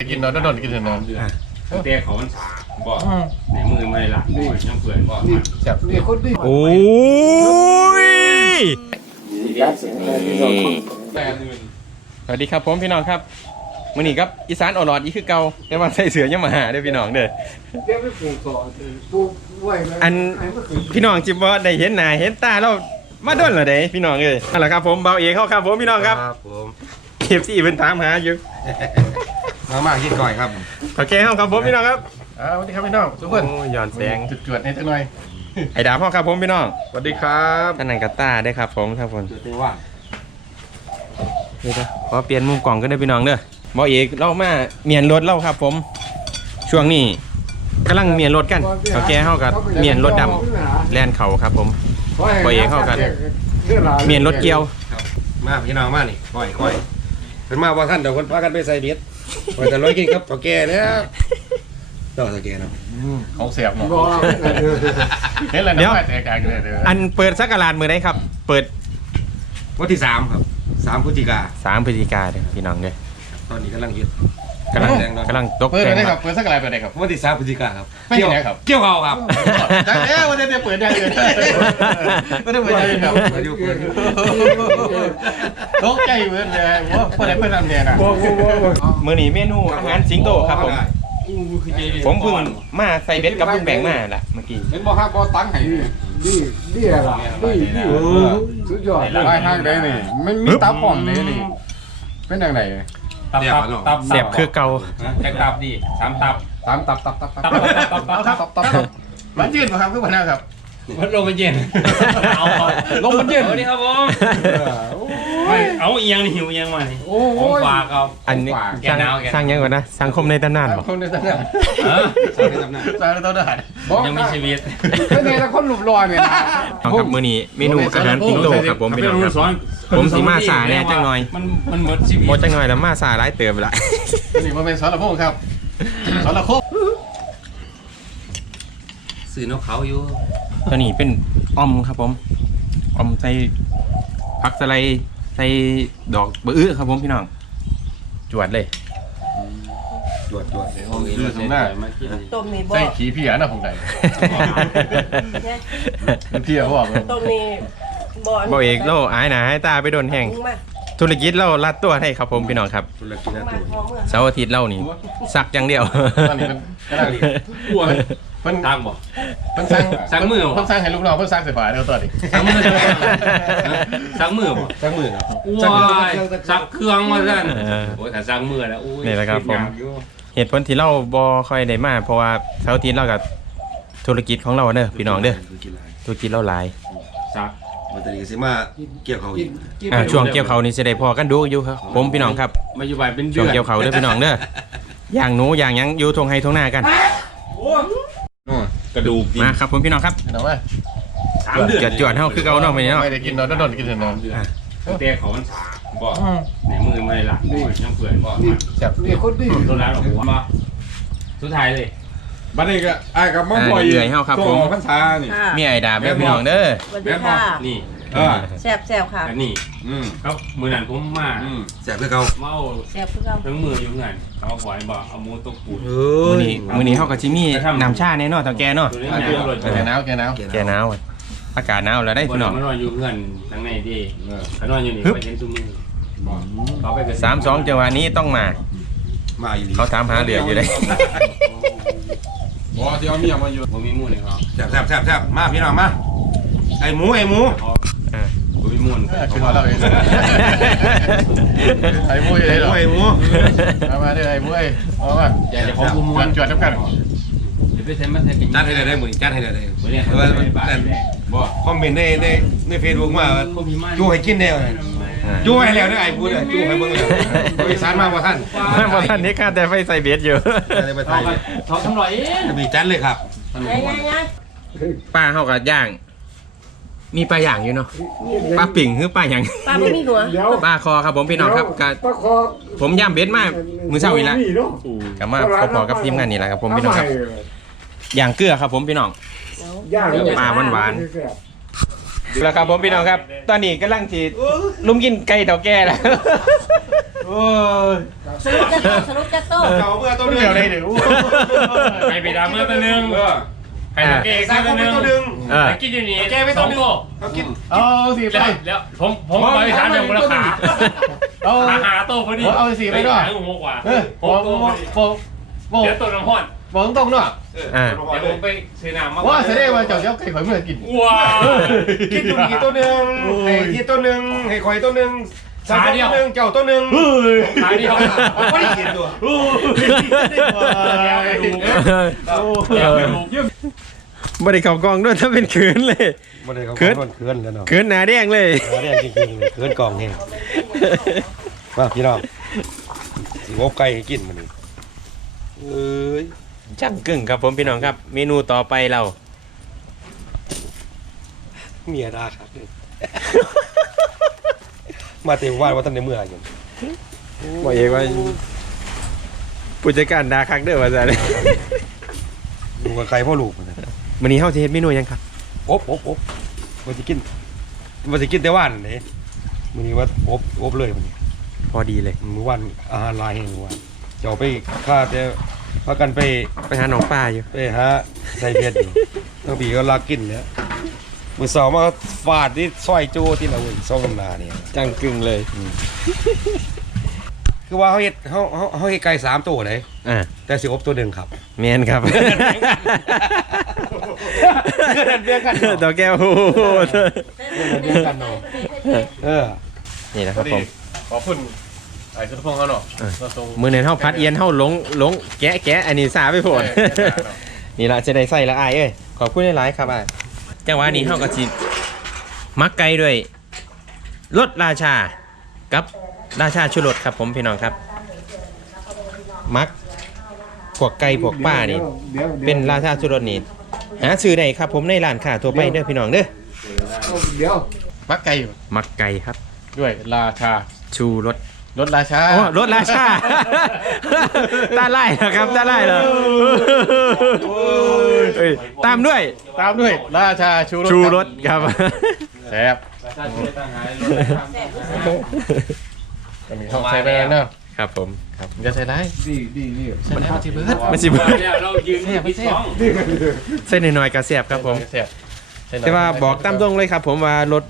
กินเนาะโดนๆกินเถอะเนาะเตะเขามันบอกในมือไม่หลักยังเปื่อยบอกจับนี่คนดีโอ้ยสวัสดีครับผมพี่น้องครับมื้อนี้ครับอีสานอรอดอีคือเก่าแต่ว่าใส่เสือยังมาหาเด้อพี่น้องเด้อเดี๋ยวไปปลูกต่อปลูกไว้ไหมอันพี่น้องจิบ่ได้เห็นหน้าเห็นตาเรามาด้นเหรอเด้พี่น้องเอ้ยนั่นแหละครับผมเบาเอกเข้าครับผมพี่น้องครับผมเก็บซี่เพิ่นถามหาอยู่ มามากินก่อยครับโอเคเข้าครับผมพี่น้องครับอ่าสวัสดีครับพี่น้องทุกคนโอ้ยย้อนแสงจุดจวดให้จังหน่อยไอ้ดาบเข้าครับผมพี่น้องสวัสดีครับท่านนันกบตาได้ครับผมท่านผมเจอว่าเดี๋ยวๆขอเปลี่ยนมุมกล่องกันเด้อพี่น้องเด้อเบาเอกเรามาเมียนรถเราครับ ผม ช่วงนี้กำลังเมียนรถกันเขาแก้เข้ากับเมียนรถดำแล่นเขาครับ ผมบ่เองเข้ากันเมียนรถเกียวมาพี่น้องมานี่ค่อยค่อยเพิ่นมาว่าท่านเดี๋ยวคนพากันไปใส่เบ็ด ไปแต่ร้อยกินครับเฒ่าแก่แล้วต่อเฒ่าแก่เนาะของเสียบเนาะรอเห็นแล้วเดี๋ยว น้ำลายแตกกลางเลยเด้ออันเปิดสักการาดมือไหนครับ เปิดวันที่สามครับสามพฤศจิกา3พฤศจิกาเด้อพี่น้องเด้อตอนนี้กำลังเฮ็ด กำลังแดงดอก กำลังตกเปิดแต่งได้คครัรับบเปิดสักอะไรไปได้ครับ วันที่สามพฤศจิกาครับไม่ใช่ไหนครับ เกี่ยวเขาครับจังเอ๊ะวันนี้เปิดได้เลยไม่ได้เปิดได้เลยครับมาอยู่เปิดตกใจเหมือนเลยว่าเปิดได้เปิดทำเนี่ยนะมื้อนี้เมนูอาหารสิงโตครับผมอู้คือเจผมเพิ่งมาใส่เบ็ดกับลุงแบงมาล่ะเมื่อกี้เป็นบ่ฮักบ่ตั้งให้ดีดีอะไรดีดีสุดยอดไล่ห้างได้นี่ไม่มีตับผ่อมเลยนี่ เป็นยังไง ตับตับตับเสียบคือเก่าแค่ตับดิสามตับตามตับตับตับตับตับตับตับตับตับตับตับมันยืดป่ะครับคือมันนะครับพัดลมมันเย็นเอาลมมันเย็นสวัสดีครับผม เอาเอียงนี่หิวเอียงมานี่โอ้ของยฝากครับอันนี้แกสร้างหนาวแกสร้างยังก่อนนะสังคมในตำนานบ่คนในตำนานเออสามในตำนานสร้างในตำนานยังมีชีวิตเป็นไงละคนหลุมลอยเนี่ยนะเอาครับมื้อนี้เมนูอาหารสิงโตครับผมพี่น้องครับ ผมสิมาสายแน่จังหน่อย มันมันเหมือนชีวิตบ่จังหน่อยแล้วมาสายหลายเติมไปละนี่มันเป็นสารพงครับสารโคกสื่อนกเขาอยู่ตัวนี้เป็นออมครับผมออมใส่ผักสะไลด์ ใส่ดอกบะอื้อครับผมพี่น้อง จวดเลยตรวจตรวจดูตรงหน้าต้มนี่บ่ใส่ขี้พี่อะนะผมไก่พี่อะบอกเลยต้มนี่บ่บ่เอกเราอายหนาให้ตาไปโดนแห้งมาธุรกิจเราลัดตัวให้ครับผมพี่น้องครับธุรกิจนะมาตัวพอเมื่อเสาร์อาทิตย์เรานี่สักอย่างเดียวตอนนี้มันกำลังอ้วน เพิ่นตังบ่ เพิ่นสร้างสร้างมือเหรอ เพิ่นสร้างให้ลูกน้องเพิ่นสร้างเสฟ้าเดี๋ยวตัวนี้สักมือสักมือบ่จังมือครับว้ายสักเครื่องมาสั่นเออโอ้ยแต่สักมือแล้วอุ้ยนี่แหละครับผมอยากอยู่เหตุผลที่เราบ่ค่อยได้มาเพราะว่าเสาร์อาทิตย์เรากับธุรกิจของเราเด้อพี่น้องเด้อธุรกิจหลายธุรกิจเราหลายสักวันนี้สิมาเกี่ยวเขาอีกอ่าช่วงเกี่ยวเขาวนี่สิได้พอกันดูอยู่ครับ ผมพี่น้องครับมาอยู่บ้านเป็นเดืช่วงอนเกี่ยวเขาวเด้อพี่น้องเด้ออย่างหนูอย่างหยังอยู่ทงไฮทงหน้ากัน กระดูกดิมาครับผมพี่น้องครับเห็นไหมสามเดือนจวดจวดเฮาคือเก่าเนาะมื้อนี้เนาะไม่ได้กินเนาะโดนๆกินเถอะเนาะเตะเขามันบอกในมือไม่หลักยังเปื่อยบอกจับนี่คนดีตัวร้านของผมมาสุดท้ายเลยบัดนี้ก็ไอ้กับมังอ่าบ่อยเหนื่อยเฮาครับผมพรรษานี่ค่ะมีไอ้ดาบเด้อพี่น้องเด้อสวัสดีค่ะนี่ เออแซ่บแซ่บค่ะอันนี้อืมครับมือนั้นผมมาอืมแสบเพื่อเขาเมาแซ่บคือเก่าทั้งมืออยู่เงินเขาบอกให้บอกเอามูตกปูด เอมื้อนี้มื้อนี้เฮาก็สิมีน้ำชาแน่เนอนเฒ่าแก่เนาะตัวนี้มันยังรถแกหนาวแกหนาวแก่หนาวอะอากาศหนาวแล้วได้คนพี่น้อง มันนอนอยู่เงินทั้งในดีเออเขานอนอยู่นี่ไปเห็นซุ้มมือเขาไปกันสามสองจังหวะนี้ต้องมา มาอีหลีเขาถามหาเรืออยู่เลยบ่ที่เอาเมียมาอยู่ผมมีมูลเลยครับแสบแสบแสบแสบมาพี่น้องมาไอ้หมูไอ้หมู ผมมีมูลคือเราเองไอ้มุ้ยไอ้เลยหเหรมูอไอ้หมูเอามาได้ไอ้มุ้ยเอามาอยากจะขอบูมจววนจวดทับกันจัดให้ได้ได้หมือจัดให้ได้ได้วันนี้เอเขาอไปบ้านนั่นบ่คอมเมนต์ในในในเฟซบุ๊กว่าจูให้กินแนวจูให้แล้วเด้อไอ้พูดเด้อจูให้เบิ่งเลยบริษัทมาบ่ท่านพอท่านนี้ข้าแต่ไฟใส่เบสอยู่ได้ไปเขาถ่ายเขาทำไรเองมีจัดเลยครับยังยังยังป้าเขากับย่าง มีปลาย่างอยู่เนาะปลาปิ่งคือปลาหยังป้าไม่มีหัว เดี๋ยวปลาคอครับผมพี่น้องครับกับปลาคอผมย่ำเบสมากมือเช้าอีกแล้วนี่เนาะกับมาพอๆกับทีมงานนี่แหละครับผมพี่น้องครับย่างเกลือครับผมพี่น้อง ย่างปลาหวาน แล้วครับผมพี่น้องครับ ตอนนี้กำลังจีลุมกินไก่เต่าแก่แล้วโอ้ยสรุปจะโตสรุปจะโตเจ้าเมื่อตัวตัวนึงเดียวเลยเดี๋ยวให้ไปดามเมื่อตัวหนึงเออ ให้ตะเกียสร้างตัวหนึงตัวนึงอ่าตะกี้อยู่นี่แกไปตัวหนึ่งสอเขากินเอาสิไป แล้วแล้วผมผมไปถามอย่างมูลค่าเอา หาหาโตพอดีเอาสิไปด้วย หาหัวกว่าเออหบอกกโตบพออกดีบอกบอกเดี๋ยวตัวน้ำห้อนบอกตรงๆเนาะอ่า เดี๋ยวผมไปซื้อน้ำมาว่าแสดงว่าเจ้าเจ้าไก่ข่อยเมื่อกิน ว้าว กินตัวนี้ตัวหนึ่งให้ที่ตัวหนึ่งให้คอยตัวหนึ่งสามตัวหนึ่งเจ้าตัวหนึ่งขายเดียวไม่ได้กินตัว โอ้ย เดี๋ยวไปดู บ่ได้เข้ากล้องด้วยถ้าเป็นคืนเลยไม่ได้เขาเขิน เขินแล้วเนาะคืนหนาแดงเลยเรียกจริงๆเขินกองแห้งมาพี่น้องสิวบไก่ให้กินมันนี่เอ้ยจังกึ่งครับผมพี่น้องครับ เมนูต่อไปเรา เมียด่าครับมาเต็มว่านว่าท่านในเมื่ออยู่บอกเองว่าผู้จัดการดาคักเด้อว่าซั่นดูกับใครพ่อลูกมันนะ มื้อนี้เฮาสิเฮ็ดเมนูหยังครับอบอบอบมันจะกินมันจะกินแต่ว่านเลยมันนี้ว่าอบอบเลยมันนี้พอดีเลยมือวันอาหารหลายแห่งมือวันจะเอาไปฆ่าแต่พากันไปไปหาหนองป้าอยู่ไปหาใส่เพชรอยู่ตั้งปีก็ลากกินแล้วมือสองมาฟาดที่ซอยโจที่เราเว้ยซองน้ำนาเนี่ยจังกึ่งเลย คือว่าเขาเฮ็ดเขาเขาเขาเฮ็ดไก่สามตัวเลยอ่าแต่สิอบตัวหนึ่งครับแม่นครับเบี้ยกันเนาะดอกแก้วโอ้โหเบี้ยกันเนาะเออนี่นะครับผมขอบคุณไอ้สุทพงษ์เขาเนาะเออเราส่งมื้อนี้เฮาพัดเอียนเฮาหลงหลงแกะแกะอันนี้สาไปโพดเออแกะสาเนาะนี่ละจะได้ใส่ละอายเอ้ยขอบคุณหลายๆครับอายจังหวะนี้เฮาก็สิมักไก่ด้วยรสราชากับ ราชาชุรสครับผมพี่น้องครับ มักพวกไก่พวกป้านี่ ดี๋ยวดี๋ยวเป็นราชาชุรสนี่หาซื้อได้ครับผมในร้านค้าทั่วไปเด้อพี่น้องเด้อเดี๋ยวมักไก่อยู่มักไก่ครับ ด้วยราชาชูรสรถราชาอ๋อรสราชา ตาไล่เหรอครับตาไล่เหรอเอ้ยตามด้วย ตามด้วย ราชาชูรสชูรสครับ แซ่บ อันนี้เขาใส่ไปแล้วเนาะครับผมครับมันจะใส่ได้ดีดีดีใส่ได้มันจะเบิดมันสิเบิดเนี่ยเรายืนอยู่ที่ช่องเส้นน้อยๆกระเสียบครับผมแซ่บใส่หน่อยแต่ว่าบอกตามตรงเลยครับ ผมว่ารส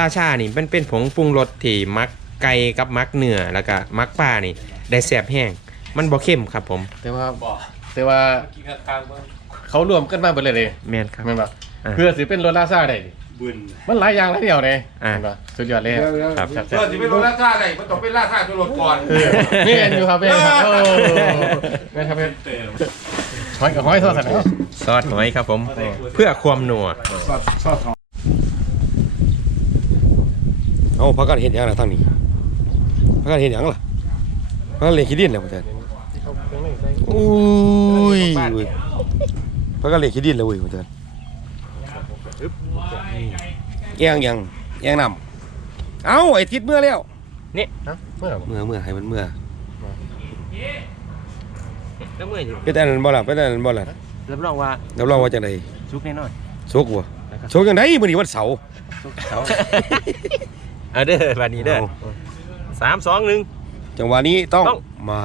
ราชานี่มันเป็นผงปรุงรสที่มักไก่กับมักเนื้อแล้วก็มักปลานี่ ได้แสบแห้ง มันบ่เข้มครับผม แต่ว่าบอกแต่ว่ากินข้างๆเบิ่งเขารวมกันมาเบิดเลยเลยแม่นครับแม่นบ่อ่าเพื่อสิเป็นรถราชาได้ดิ บุญมันหลายอย่างหลายเดียวเลยอ่า เห็นบ่สุดยอดเลยเดี๋ยวเดี๋ยวครับครับ เออสิไปโดนราคาไหนมันต้องเป็นราคาตัวรถก่อนเออนี่เอ็นอยู่ครับเอ็นครับโอ้แม่นครับเอ็นเติมหอยกับหอยทอดสันเนาะซอสหอยครับผม เพื่อความนัวซอสซอสของเอาพักกันเห็นยังล่ะทางนี้พักกันเห็นยังล่ะพักกันเล่นขี้ดินแล้วพ่อแทนอุ้ยพักกันเล่นขี้ดินแล้วเว้ยพ่อแทน แยังยังแยังนำเอาไอ้ทิศเมื่อแล้วฮะเมื่อบ่เมื่อเมื่อให้มันเมื่อแล้วเมื่ออยู่เป็นอันนั้นบ่ล่ะเป็นอันนั้นบ่ล่ะรับรองว่ารับรองว่าจังไดซุกแน่นอนโชคบ่โชคจังไดมื้อนี้วันเสาร์เอาเด้อบัดนี้เด้อสามสองหนึ่งจังหวะนี้ต้องต้องมา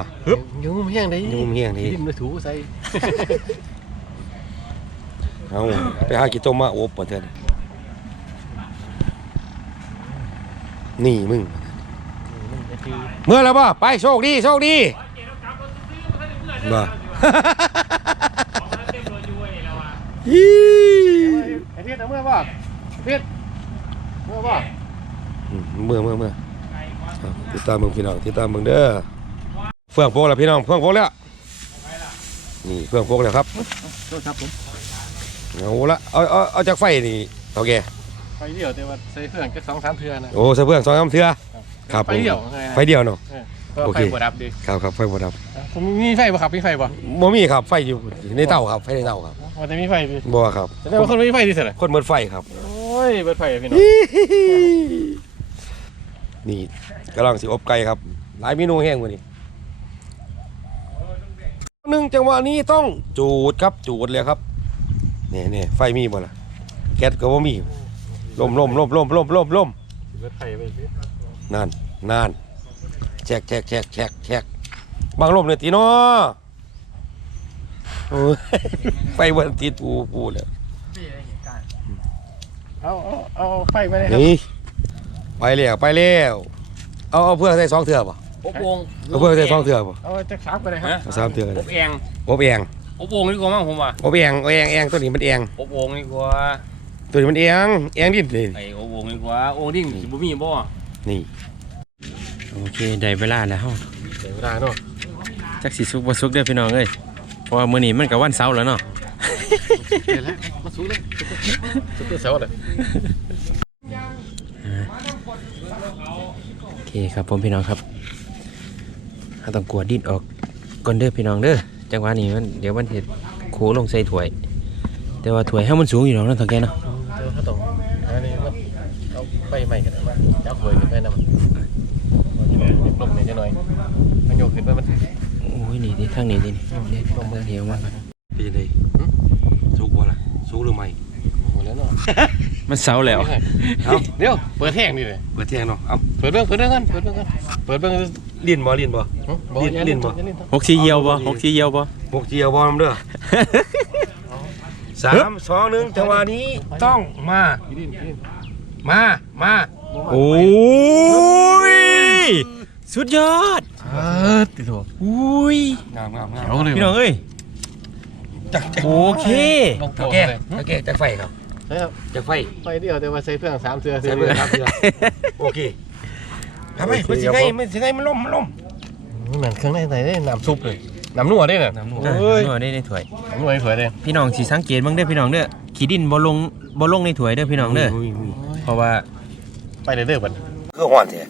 ยุ่งแห้งได้ยุ่มเฮียงนี่ดิ้นเลยถูใส่ เอาไปหากี่ต้มมาอบบ่เถิดนี่มึง เมื่อแล้วป่ะไปโชคดีโชคดีบ่ฮีไอ้เพี้ยนเอาเมื่อบ่เพี้ยนเมื่อบ่อืมเมื่อเมื่อเมื่อเอาติดตามมึงพี่น้องติดตามมึงเด้อเฟื่องโพกแล้วพี่น้องเฟื่องโพกแล้วนี่เฟื่องโพกแล้วครับโทษครับผม เอาละเอาเอาเอาจากไฟนี่เท่าแกไปเดียวแต่ว่าใส่เครื่องแค่สองสามเทือนะโอ้ใส่เฟื่องสองสามเทือครับไปเดียวไงไฟเดียวเนาะก็โอไฟเค บดับดิครับครับไฟบ่ดับผมมีไฟบ่ครับมีไฟบ่บ่มีครับไฟอยู่ในเตาครับไฟในเตาครับมันจะมีไฟดิบ่ครับแสดงว่าคนไม่มีไฟดิสินะคนหมดไฟครับ โอ้ยเบิดไฟอะพี่น้องนี่กำลังสิอบไก่ครับ หลายเมนูแห้งกว่านี้หนึ่งจังหวะนี้ต้องจูดครับจูดเลยครับ นี่นี่ไฟมีบ่ล่ะแก๊สก็บ่มีลมลมลมลมลมลมลมเบิดไฟไปพี่นั่นนั่นแจกแจกแจกแจกแจกบางลมเนี่ยตีเนาะโอ้ยไฟวันติดปูปูเลยเอาเอาเอาไฟมาเลยครับนี่ไปแล้วไปแล้วเอาเอาเพื่อใส่สองเถื่อป่ะอบโองเอาเพื่อใส่สองเถื่อป่ะเอาจักซักไปเลยครับเอาสามเถื่ออเลยบแองอบแอง อบโองดีกว่ามั้งผมว่าอบแองอบแองแองตัวนี้มันแองอบโองดีกว่าตัวนี้มันแองแองดินเลยไอ้อบโองดีกว่าโองดิ่งสิบ่มีบ่นี่โอเคได้เวลาแล้วเฮาเดี๋ยวเวลาเนาะจักสิสุกบ่สุกเด้อพี่น้องเอ้ยเพราะว่ามื้อนี้มันก็วันเสาร์แล้วเนาะเดี๋ยวแล้วมาสู้เลยสู้เสาเลยโอเคครับผมพี่น้องครับเราต้องกวาดดินออกก่อนเด้อพี่น้องเด้อ จังหวะนี้มันเดี๋ยวมันเห็ดโขลงใส่ถ้วย แต่ว่าถ้วยให้มันสูงอยู่แล้วนะทางแกเนาะเดี๋ยวเขาต้องอันนี้มันเอาไฟใหม่กันนะจับหวยขึ้นไปนำลมเนี่ยจะหน่อยมันโยกขึ้นไปมันโอ้ยนี่ดิทางนี้ดินี่เดี๋ยวลงมาเหี่ยวมากเป็นยังไงสุกบ่ล่ะสุกหรือไม่หมดแล้วเนาะมันเสาแล้วเอาเดี๋ยวเปิดแห้งดิเลยเปิดแทงเนาะเอาเปิดเรื่องเปิดเรื่องกันเปิดเรื่องกันเปิดเรื่อง กันลิ้นบ่ลิ้นบ่บอกลิ้นอย่าลิ้นบ่อย่าลิ้นหกสีเหี่ยวบ่หกสีเหี่ยวบ่พวกเจียวบอมเด้อสามสองหนึ่งจังหวะนี้ต้องมาอย่าลิ้นอย่าลิ้นมามาโอ้ยสุดยอดเออติดตัวอุ้ยงามงามงามเอาเลยพี่น้องเอ้ยจักจักโอเคลองโทตะษแกเลยตะแกจักไฟครับใช่ครับจักไฟไปเดียวแต่ว่าใส่เพื่องสามเสือใส่เบอร์ครับเพื่อนโอเค ทำไมมันสิไงมันสิไงมันล่มมันล่มนี่มันเครื่องในไหนได้น้ำซุปเลยน้ำนัวได้น่ะน้ำนัวอะเฮ้ยนวดได้ในถ้วย น้ำนัวสวยเลยพี่น้องสิสังเกตเบ้างเด้อพี่น้องเด้อขี้ดินบ่ลงบ่ลงในถ้วยเด้อพี่น้องเด้อเพราะว่าไปเด้อๆบัดคือห่อนแท้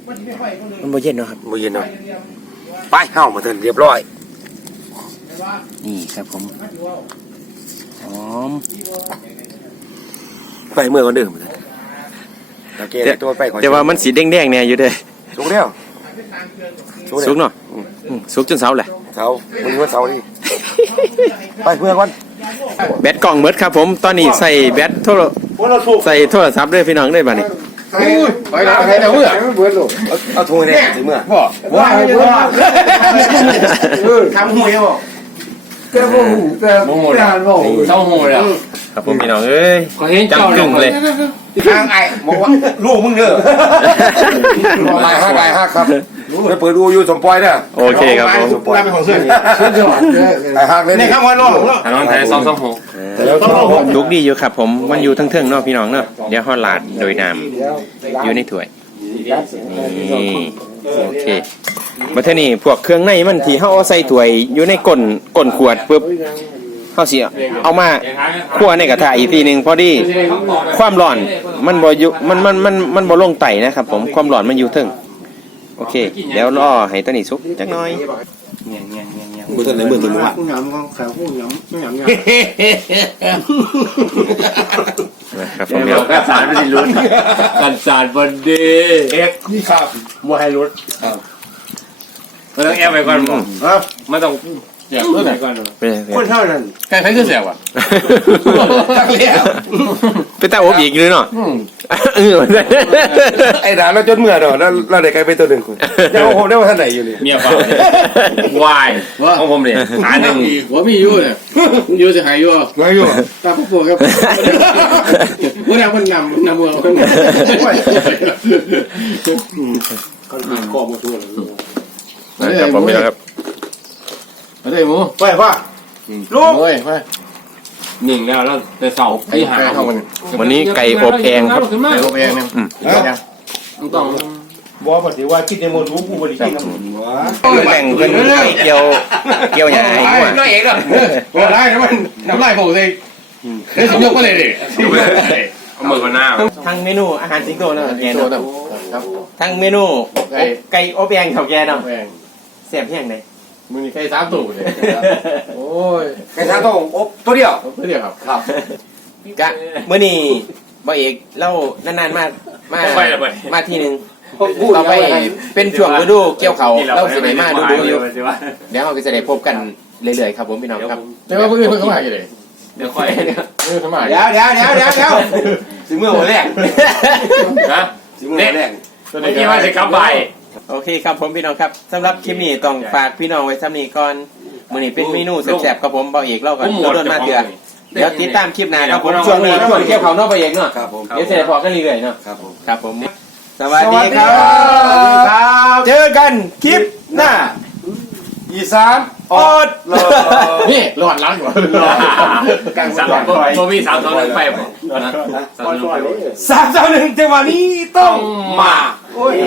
มันบ่เย็นเนาะครับมือเย็นหน่อยไปเฮามาเถินเรียบร้อย นี่ครับผมหอมไฟเมื่อก่อนเดิมมาเถินตะแกได้ตัวไฟก่อนแต่ว่ามันสีแดงๆเนี่ยอยู่เด้อ สุกแล้วสุกเนาะอืมสุกจนเสาแหละเสาวันนี้วันเสาร์นี่ไปเพื่อก่อนแบตกล่องเบิดครับผมตอนนี้ใส่แบตโทรใส่โทรศัพท์ด้วยพี่น้องด้วยบัดนี้ไปแล้วไปแล้วเมื่อเบิดหลบเอาเอาถุงให้แน่สิเมื่อว่าให้ว่าเออทำหวยบ่แต่บ่หูแต่แต่หันบ่หูเจ้าโหเลยครับผมพี่น้องเอ้ยขอเห็นจับเจ้ากึ่งเลย ทางไอ้บอกว่าลูกมึงเด้อลายห้าลายห้าครับไปเปิดดูอยู่สมปอยเด้อโอเคครับผมสุปอยเป็นของเสื้อสุดยอดเลยลายห้าเลยนี่นี่ข้างวันรอถนนไทย226ลุกดีอยู่ครับ ผมมันอยู่ทั้งเทิงๆเนาะพี่น้องเนาะเดี๋ยวห่อลาดโดยน้ำอยู่ในถ้วยนี่โอเคมาเท่านี้พวกเครื่องในมันที่เฮาเอาใส่ถ้วยอยู่ในก้นก้นขวดปุ๊บ เฮาสิเอามาคั่วในกระทะอีกทีหนึงพอดี ความร้อนมันบ่อยู่มันมันมันมันบ่ลงไตนะครับผมความร้อนมันอยู่เทึงโอเค เดี๋ยวรอให้ตัวนี้สุกจักหน่อยมือตัวไหนมือตัวนู้นวะผู้หยำของแขกผู้หยำผู้หยำนะครับผมเดี๋ยวกันสารไม่ได้ลุ้นกันสารบนดีเอ็กนี่ครับบ่ให้ลุ้นไม่ต้องแอบไปก่อนบ่ไม่ต้อง แอบไปก่อนเป็นคนเท่านั้นใครใครคือเสียวอะตักเลี้ยวเป็นตาอบอีกเลยเนาะเออไอ้ด่าเราจนเมื่อเนาะแล้วเราได้กลายเป็นตัวหนึ่งคนยังเอาผมได้ว่าท่านไหนอยู่นี่เมียเปล่าวายของผมเนี่ยหาหนึ่งหัวมีอยู่เนี่ยอยู่จะหายอยู่มาอยู่ตาผู้ป่วยครับวันนี้มันนำนำเมืองข้างในกอบมาทั่วเลยครับผมพี่น้องครับ ไปเลยหมูไปว่าลูกเฮ้ยไปหนึ่งแล้วแล้วแต่เสาที่หาเข้ามันวันนี้ไก่อบแองครับขึ้นมาไปโรงเรียนเนี่ยต้องบอปฏิว่าคิดในโมดูกูบริกินนะแบ่งเป็นเกี่ยวเกี่ยวอย่างไรน้อยเอกเหรอว่าได้นะมันน้ำลายโผล่เลยเฮ้ยสมยกมาเลยดิเอามือคนหน้าทั้งเมนูอาหารสิงโตเนาะแกโตเนาะครับทั้งเมนูไก่อบแองเขาแกเนาะแพงแซ่บแห้งเลย มึงนี่ใครสามตัวเลยโอ้ยไก่ทางต้องอบตัวเดียวเพื่อนเดียวครับครับกะมื้อนี้บ่เอกเล่านานๆมามามาทีนึงต่อไปเป็นช่วงฤดูเกี่ยวเขาเราสิได้มาดูๆอยู่เดี๋ยวเราก็จะได้พบกันเรื่อยๆครับผมพี่น้องครับแต่ว่าเพื่อนเพื่อนเขามาอยู่เลยเดี๋ยวค่อยเพื่อนเขามาเดี๋ยวเดี๋ยวเดี๋ยวเดี๋ยวเดี๋ยวถึงเมื่อวันแรกนะถึงเมื่อวันแรกตัวเมื่อกี้ว่าจะกลับไป โอเคครับผมพี่น้องครับสำหรับคลิปนี้ต้องฝากพี่น้องไว้ซ้ำนี้ก่อนมื้อนี้เป็นเมนูแซ่บๆครับผมเบาเอกเล่ากันโดนมาเถื่อเดี๋ยวติดตามคลิปหน้าครับผมช่วงนี้ช่วงเกี่ยวเขาวเนอกเบาเอกเนาะครับผมเดี๋ยวเสร็จพอกันเรื่อยๆเนาะครับผมครับผมสวัสดีครับครับเจอกันคลิปหน้า อีสานออดนี่หลอดล้างอยู่กลางสามโมมีสามสองหนึ่งไปผมสามสองหนึ่งไปสามสามหนึ่งจังหวะนี้ต้องมาโอ้ย